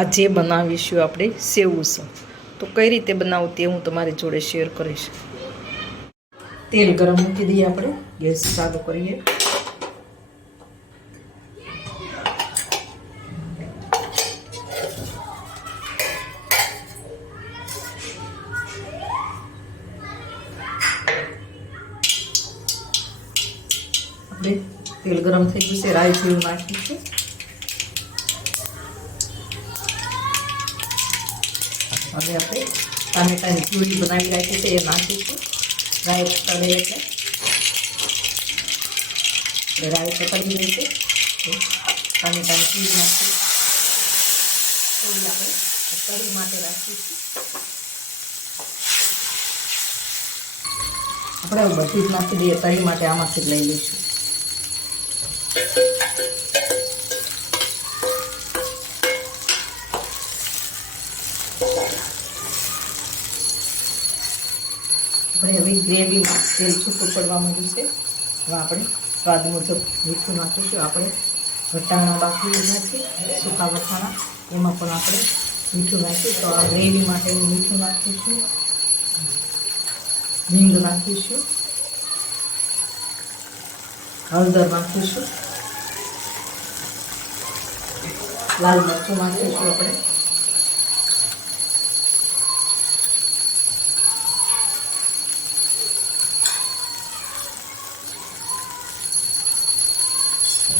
આજે બનાવીશું આપણે, સેવ ઉસળ તો કઈ રીતે બનાવું તે હું તમારી જોડે શેર કરીશ. તેલ ગરમ મૂકી દઈએ આપણે, ગેસ ચાલુ કરીએ. આપણે તેલ ગરમ થઈ ગયું છે, રાઈ જીરું નાખીશું હવે આપણે ટામેટાની પ્યુરી બનાવી રાખી છે, એ નાખીશું. રાઈ તળે એટલે એટલે રાઈ પકડી છે. ટામેટાની પ્યુરી નાખીશું. થોડી આપણે તળી માટે રાખીશું. આપણે બધી જ નાખી દઈએ તળી માટે આમાંથી જ લઈ લઈશું. આપણે હવે ગ્રેવીમાં તેલ છૂટું પડવા માંડ્યું છે. હવે આપણે સ્વાદ મુજબ મીઠું નાખીશું. આપણે વટાણા બાકી નાખીએ સૂકા વટાણા. એમાં પણ આપણે મીઠું નાખીશું. તો આ ગ્રેવી માટે મીઠું નાખીશું. હિંગ નાખીશું. હળદર નાખીશું. લાલ મરચું નાખીશું આપણે.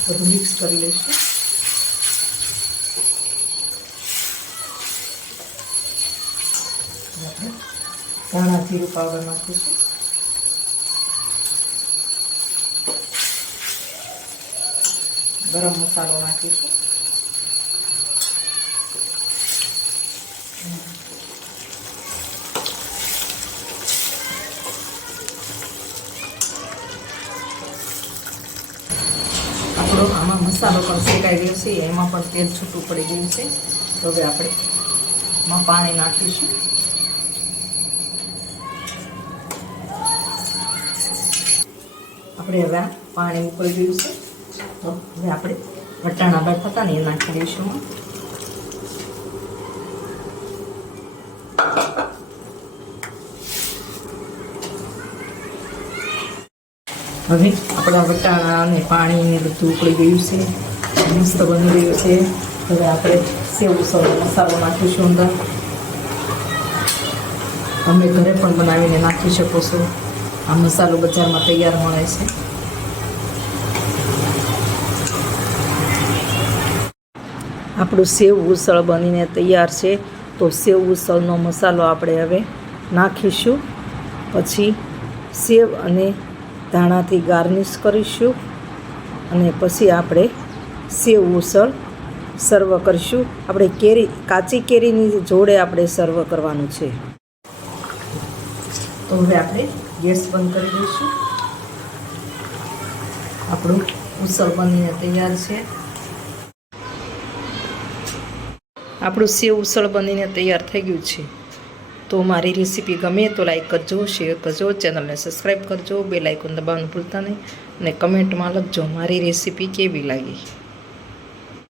બધું મિક્સ કરી લઈશું. ધાણા જીરું પાવડર નાખીશું. ગરમ મસાલો નાખીશું. આપણો આમાં મસાલો પણ શેકાઈ ગયો છે. એમાં પણ તેલ છૂટું પડી ગયું છે. તો હવે આપણે એમાં પાણી નાખીશું. આપણે હવે પાણી ઉકળી ગયું છે. તો હવે આપણે વટાણા બાદ હતા ને એ નાખી દઈશું હવે આપણા વટાણા અને પાણી ને બધું ઉકળી ગયું છે. મસ્ત બની ગયું છે. હવે આપણે સેવ ઉસળનો મસાલો નાખીશું અંદર. તમે ઘરે પણ બનાવીને નાખી શકો છો. આ મસાલો બજારમાં તૈયાર મળે છે. આપણું સેવ ઉસળ બનીને તૈયાર છે. તો સેવ ઉસળનો મસાલો આપણે હવે નાખીશું. પછી સેવ અને ધાણાથી ગાર્નિશ કરીશું અને પછી આપણે સેવ ઉસળ સર્વ કરીશું. આપણે કેરી, કાચી કેરીની જોડે આપણે સર્વ કરવાનું છે. તો હવે આપણે ગેસ બંધ કરી દઈશું. આપણું ઉસળ બનીને તૈયાર છે. આપણું સેવ ઉસળ બનીને તૈયાર થઈ ગયું છે. તો મારી રેસીપી ગમે તો લાઈક કરજો શેર કરજો ચેનલને સબસ્ક્રાઈબ કરજો બે લાઇકોન દબાવવાનું ભૂલતા નહીં અને કમેન્ટમાં લખજો મારી રેસીપી કેવી લાગી.